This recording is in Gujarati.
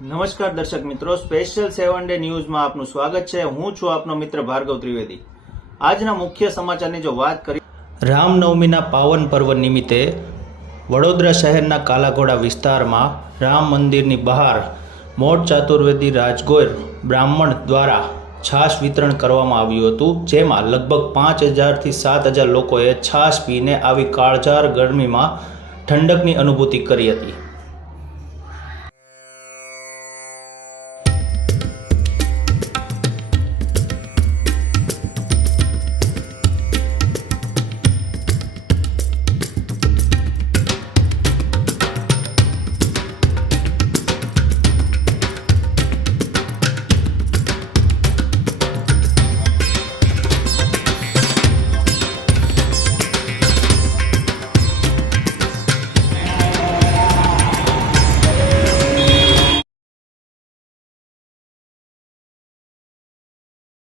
નમસ્કાર દર્શક મિત્રો, સ્પેશિયલ 7 ડે ન્યૂઝમાં આપનું સ્વાગત છે। હું છું આપનો મિત્ર ભાર્ગવ ત્રિવેદી। આજના મુખ્ય સમાચારની જો વાત કરીએ, રામનવમીના પાવન પર્વ નિમિત્તે વડોદરા શહેરના કાલાઘોડા વિસ્તારમાં રામ મંદિરની બહાર મોટ ચાતુર્વેદી રાજગોર બ્રાહ્મણ દ્વારા છાશ વિતરણ કરવામાં આવ્યું હતું, જેમાં લગભગ 5000 થી 7000 લોકોએ છાશ પીને આવી કાળઝાળ ગરમીમાં ઠંડકની અનુભૂતિ કરી હતી।